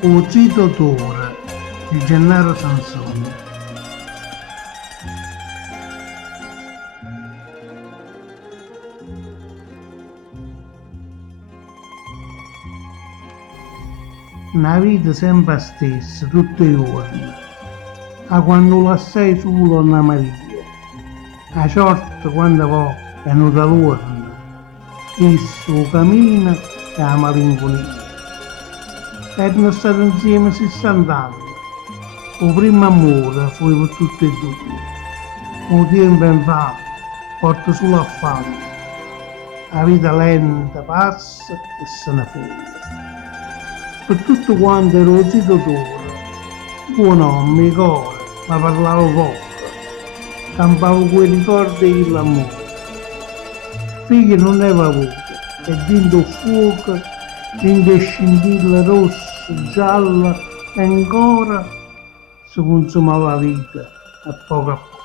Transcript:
O Zito Tore di Gennaro Sansoni. Una vita sempre la stessa, tutti i giorni, a quando lasciai solo Anna Maria, a sorte quando va è venuta l'orna, il cammino e la malinconia. Erano stati insieme 60 anni. Il primo amore fu per tutti e due. Il tempo infatti porta solo affanno. La vita lenta passa e se ne frega. Per tutto quanto ero zitto d'ora, buon uomo, mi cuore, ma parlavo poco. Campavo quei ricordi dell'amore. Figli non ne aveva avuto e dentro il fuoco, dentro le scintille rosse, gialla e ancora si consumava la vita a poco a poco.